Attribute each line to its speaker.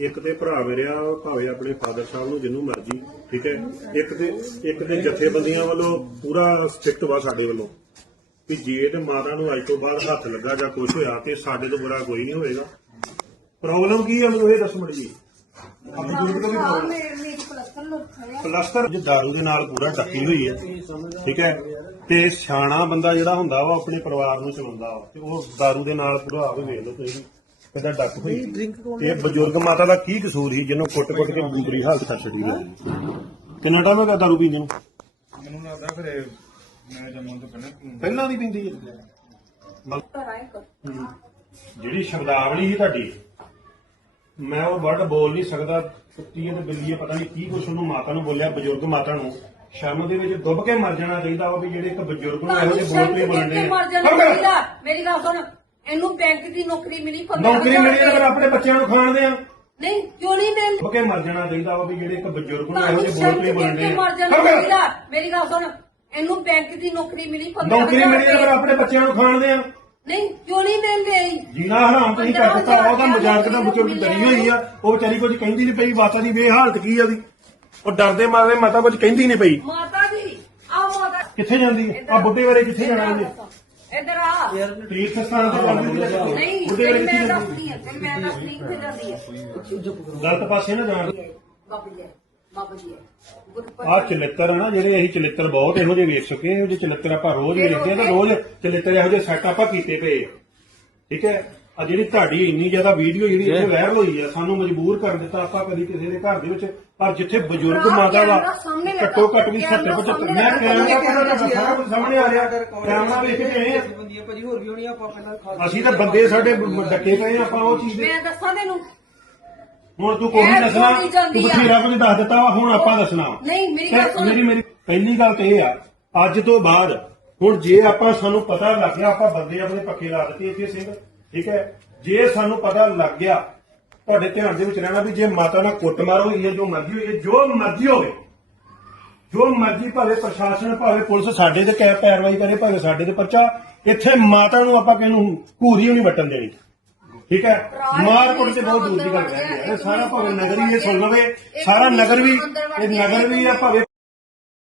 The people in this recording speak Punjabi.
Speaker 1: ਇੱਕ ਤੇ ਭਰਾ ਮੇਰਿਆ ਭਾਵੇਂ ਆਪਣੇ ਫਾਦਰ ਸਾਹਿਬ ਨੂੰ ਜਿੰਨੂੰ ਮਰਜ਼ੀ ਠੀਕ ਹੈ? ਇੱਕ ਤੇ ਇੱਕ ਤੇ ਜਥੇਬੰਦੀਆਂ ਵੱਲੋਂ ਪੂਰਾ ਸਟ੍ਰਿਕਟ ਵਾ ਸਾਡੇ ਵੱਲੋਂ ਕਿ ਜੇ ਤੇ ਮਾਤਾ ਨੂੰ ਅੱਜ ਤੋਂ ਬਾਅਦ ਹੱਥ ਲੱਗਾ ਜਾਂ ਕੁਝ ਹੋਇਆ ਤੇ ਸਾਡੇ ਤੋਂ ਬੁਰਾ ਕੋਈ ਨਹੀਂ ਹੋਏਗਾ ਪ੍ਰੋਬਲਮ ਕੀ ਹੈ ਮੈਨੂੰ ਇਹ ਦੱਸ ਮੜ ਜੀ
Speaker 2: ਪਲਸਤਰ
Speaker 1: ਜੇ ਦਾਰੂ ਦੇ ਨਾਲ ਪੂਰਾ ਟੱਕੀ ਹੋਈ ਹੈ ਠੀਕ ਹੈ? ਤੇ ਸਿਆਣਾ ਬੰਦਾ ਜਿਹੜਾ ਹੁੰਦਾ ਵਾ ਉਹ ਆਪਣੇ ਪਰਿਵਾਰ ਨੂੰ ਚਲਾਉਂਦਾ ਵਾ ਤੇ ਉਹ ਦਾਰੂ ਦੇ ਨਾਲ ਪੂਰਾ ਹੀ ਵੇਖ ਲਓ ਤੁਸੀਂ ਕਿੱਦਾਂ ਡੱਕ ਹੋਈ? ਤੇ ਇਹ ਬਜ਼ੁਰਗ ਮਾਤਾ ਦਾ ਕੀ ਕਸੂਰ ਸੀ ਜਿਹਨੂੰ ਕੁੱਟ-ਕੁੱਟ ਕੇ ਬੁਰੀ ਹਾਲਤ ਕਰ ਛੱਡੀ ਹੈ ਕਿੰਨਾ ਟਾਈਮ ਹੋ ਗਿਆ ਦਾਰੂ ਪੀਂਦੇ ਨੂੰ?
Speaker 3: ਮੈਨੂੰ ਲੱਗਦਾ ਫਿਰ ਮੈਂ ਜੰਮੂ ਤੋਂ ਪਹਿਲਾਂ
Speaker 1: ਪਹਿਲਾਂ ਦੀ ਪੀਂਦੀ ਹੈ। ਜਿਹੜੀ ਸ਼ਬਦਾਵਲੀ ਸੀ ਤੁਹਾਡੀ ਮੈਂ ਉਹ ਵਰਡ ਬੋਲ ਨਹੀਂ ਸਕਦਾ ਕੁੱਤੀ ਤੇ ਬਿੱਲੀ ਪਤਾ ਨਹੀਂ ਕੀ ਕੁਛ ਉਹਨੂੰ ਮਾਤਾ ਨੂੰ ਬੋਲਿਆ ਬਜ਼ੁਰਗ ਮਾਤਾ ਨੂੰ। ਸ਼ਰਮ ਦੇ ਵਿੱਚ ਡੁੱਬ ਕੇ ਮਰ ਜਾਣਾ ਚਾਹੀਦਾ ਵਾ ਵੀ ਜਿਹੜੇ ਇੱਕ ਬਜ਼ੁਰਗ ਨੂੰ ਇਹੋ ਜਿਹੇ ਬੋਲ ਕੇ ਬੋਲਣੇ
Speaker 2: ਮਰ ਜਾਣਾ ਚਾਹੀਦਾ। ਮੇਰੀ ਗੱਲ ਸੁਣ। ਇਹਨੂੰ ਬੈਂਕ ਦੀ ਨੌਕਰੀ ਮਿਲੀ ਪੰਦਰਾਂ
Speaker 1: ਨੌਕਰੀ ਮਿਲੀ ਤਾਂ ਫਿਰ ਆਪਣੇ ਬੱਚਿਆਂ ਨੂੰ ਖਾਣਦੇ ਆ।
Speaker 2: ਨਹੀਂ ਕਿਉਂ ਨਹੀਂ ਮਿਲ
Speaker 1: ਡੁੱਬ ਕੇ ਮਰ ਜਾਣਾ ਚਾਹੀਦਾ ਵਾ ਵੀ ਜਿਹੜੇ ਇੱਕ ਬਜ਼ੁਰਗ ਨੂੰ ਇਹੋ ਜਿਹੇ ਬੋਲ
Speaker 2: ਦੇ
Speaker 1: ਬੋਲਣੇ
Speaker 2: ਕੇ ਮਰ ਜਾਣਾ ਚਾਹੀਦਾ? ਮੇਰੀ ਗੱਲ ਸੁਣ ਇਹਨੂੰ ਬੈਂਕ ਦੀ ਨੌਕਰੀ ਮਿਲੀ ਪੰਦਰਾਂ
Speaker 1: ਨੌਕਰੀ ਮਿਲੀ ਤਾਂ ਫਿਰ ਆਪਣੇ ਬੱਚਿਆਂ ਨੂੰ ਖਾਣਦੇ ਆ।
Speaker 2: ਨਹੀਂ ਕਿਉਂ ਨਹੀਂ ਰਹੀ
Speaker 1: ਜੀਣਾ ਹਰਾਮ ਤੁਸੀਂ ਕਰ ਦਿੱਤਾ ਉਹਦਾ ਮਜ਼ਾਕ ਦਾ ਬਜ਼ੁਰਗ ਡਰੀ ਹੋਈ ਆ। ਉਹ ਵਿਚਾਰੀ ਕੁਝ ਕਹਿੰਦੀ ਨਹੀਂ ਪਈ ਮਾਤਾ ਦੀ ਵੇ ਹਾਲਤ ਕੀ ਆ ਉਹਦੀ? ਉਹ ਡਰਦੇ ਮਾਰੇ ਮਾਤਾ ਕੁਝ ਕਹਿੰਦੀ ਨਹੀਂ ਪਈ।
Speaker 2: ਮਾਤਾ ਜੀ ਆ ਮਾਤਾ
Speaker 1: ਕਿੱਥੇ ਜਾਂਦੀ ਆ? ਬੁੱਢੇ ਬਾਰੇ ਕਿੱਥੇ ਜਾਣਾ ਇਹਨੇ?
Speaker 2: ਇੱਧਰ ਆ।
Speaker 1: ਤੀਰਥ ਸਥਾਨ ਤੇ ਜਾਂਦੀ ਹੈ
Speaker 2: ਨਹੀਂ
Speaker 1: ਬੁੱਢੇ ਬਾਰੇ
Speaker 2: ਤੈਨੂੰ
Speaker 1: ਕਿੱਥੇ
Speaker 2: ਮੈਂ
Speaker 1: ਜਾਂਦੀ
Speaker 2: ਦੱਸਦੀ ਹਾਂ ਤੈਨੂੰ ਮੈਂ ਦੱਸਦੀ ਕਿੱਥੇ ਜਾਂਦੀ ਹੈ।
Speaker 1: ਗਲਤ ਪਾਸੇ ਨਾ ਜਾਣ।
Speaker 2: ਬਾਬਾ ਜੀ ਬਾਬਾ ਜੀ ਗੁਰਪਤ
Speaker 1: ਆ ਚਲਿੱਤਰ ਆ ਨਾ ਜਿਹੜੇ ਅਸੀਂ ਚਲਿੱਤਰ ਬਹੁਤ ਇਹੋ ਜਿਹੇ ਵੇਖ ਚੁੱਕੇ ਹਾਂ ਇਹੋ ਜਿਹੇ ਚਲਿੱਤਰ ਆਪਾਂ ਰੋਜ਼ ਵੇਖਦੇ ਆ ਤੇ ਰੋਜ਼ ਚਲਿੱਤਰ ਇਹੋ ਜਿਹੇ ਸੈੱਟ ਆਪਾਂ ਕੀਤੇ ਪਏ ਆ। ਠੀਕ ਹੈ? ਆ ਜਿਹੜੀ ਤੁਹਾਡੀ ਇੰਨੀ ਜ਼ਿਆਦਾ ਵੀਡੀਓ ਜਿਹੜੀ ਇੱਥੇ ਵਾਇਰਲ ਹੋਈ ਆ ਸਾਨੂੰ ਮਜਬੂਰ ਕਰ ਦਿੱਤਾ ਆਪਾਂ ਕਦੀ ਕਿਸੇ ਦੇ ਘਰ ਦੇ ਵਿੱਚ ਪਰ ਜਿੱਥੇ ਬਜ਼ੁਰਗ ਮਾਤਾ ਦਾ ਘੱਟੋ ਘੱਟ ਵੀ 70 75 ਮੈਂ ਕੈਮਰਾ ਪਤਾ ਨਾ ਸਾਰਾ ਕੁਝ ਸਾਹਮਣੇ ਆ ਰਿਹਾ ਕੈਮਰਾ ਵੇਖ ਕੇ ਆਏ ਆ।
Speaker 4: ਬੰਦੀਆਂ ਭਾਜੀ ਹੋਰ ਵੀ ਹੋਣੀ ਆਪਾਂ ਪਹਿਲਾਂ ਖਾ
Speaker 1: ਅਸੀਂ ਤਾਂ ਬੰਦੇ ਸਾਡੇ ਡੱਕੇ ਪਏ ਆ ਆਪਾਂ ਉਹ ਚੀਜ਼
Speaker 2: ਮੈਂ ਦੱਸਾਂ ਤੈਨੂੰ।
Speaker 1: ਹੁਣ ਤੂੰ ਕੋਈ
Speaker 2: ਇਹ
Speaker 1: ਦੱਸਣਾ ਤੂੰ। ਬਥੇਰਾ ਕੁਝ ਦੱਸ ਦਿੱਤਾ ਵਾ ਹੁਣ ਆਪਾਂ ਦੱਸਣਾ।
Speaker 2: ਨਹੀਂ ਮੇਰੀ ਗੱਲ
Speaker 1: ਤੇ
Speaker 2: ਸੁਣ।
Speaker 1: ਮੇਰੀ ਮੇਰੀ ਪਹਿਲੀ ਗੱਲ ਤੇ ਇਹ ਆ ਅੱਜ ਤੋਂ ਬਾਅਦ ਹੁਣ ਜੇ ਆਪਾਂ ਸਾਨੂੰ ਪਤਾ ਲੱਗ ਗਿਆ ਆਪਾਂ ਬੰਦੇ ਆਪਣੇ ਪੱਕੇ ਲਾ ਦਿੱਤੇ ਇੱਥੇ ਸਿੰਘ। ਠੀਕ ਹੈ? ਜੇ ਸਾਨੂੰ ਪਤਾ ਲੱਗ ਗਿਆ ਤੁਹਾਡੇ ਧਿਆਨ ਦੇ ਵਿੱਚ ਰਹਿਣਾ ਵੀ ਜੇ ਮਾਤਾ ਨਾਲ ਕੁੱਟਮਾਰ ਹੋਈ ਹੈ ਜੋ ਮਰਜ਼ੀ ਹੋਈ ਹੈ ਜੋ ਮਰਜ਼ੀ ਹੋਵੇ ਜੋ ਮਰਜ਼ੀ ਭਾਵੇਂ ਪ੍ਰਸ਼ਾਸਨ ਭਾਵੇਂ ਪੁਲਿਸ ਸਾਡੇ ਤੇ ਕੈ ਪੈਰਵਾਈ ਕਰੇ ਭਾਵੇਂ ਸਾਡੇ ਤੇ ਪਰਚਾ ਇੱਥੇ ਮਾਤਾ ਨੂੰ ਆਪਾਂ ਕਿਹਨੂੰ ਘੂਰੀ ਨਹੀਂ ਵੱਟਣ ਦੇਣੀ। ਠੀਕ ਹੈ? ਮਾਰ ਕੁੱਟ ਤੇ ਬਹੁਤ ਦੂਰ ਦੀ ਗੱਲ ਰਹਿ ਗਈ ਹੈ ਸਾਰਾ ਭਾਵੇਂ ਨਗਰ ਵੀ ਇਹ ਸੁਣ ਲਵੇ ਸਾਰਾ ਨਗਰ ਵੀ ਇਹ ਨਗਰ ਵੀ ਆ ਭਾਵੇਂ